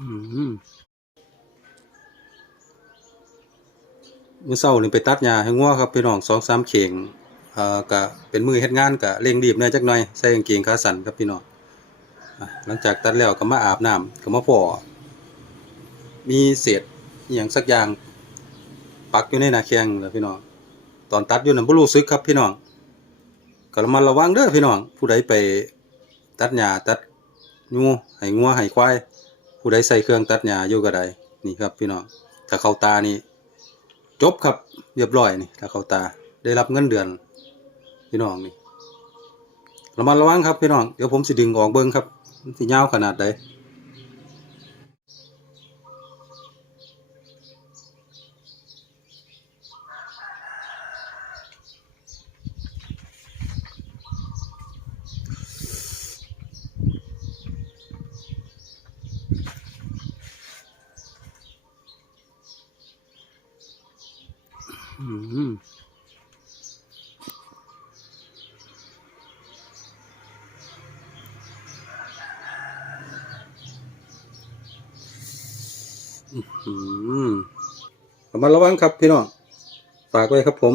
มื้อเช้านี่ไปตัดหญ้าให้งัวครับพี่น้อง2-3เข่งเอ่อก็เป็นมือเฮ็ดงานก็เร่งรีบหน่อยจักหน่อยใส่กางเกงขาสั้นครับพี่น้องหลังจากตัดแล้วก็มาอาบน้ำก็มาพ้อมีเศษอีหยังสักอย่างปักอยู่ในหน้าแข้งแหล้วพี่น้องตอนตัดอยู่นั่นบ่รู้สึกครับพี่น้องก็ระมัดระวังเด้อพี่น้องผู้ใดไปตัดหญ้าตัดงูให้งัวให้ควาย ผู้ใดใส่เครื่องตัดหญ้าอยู่ก็ได้นี่ครับพี่น้องถ้าเข้าตานี่จบครับเรียบร้อยนี่ถ้าเข้าตาได้รับเงินเดือน พี่น้องนี่ระมัดระวังครับพี่น้องเดี๋ยวผมสิดึงออกเบิ้งครับสิยาวขนาดใด ระมัดระวังครับพี่น้องฝากไว้ครับผม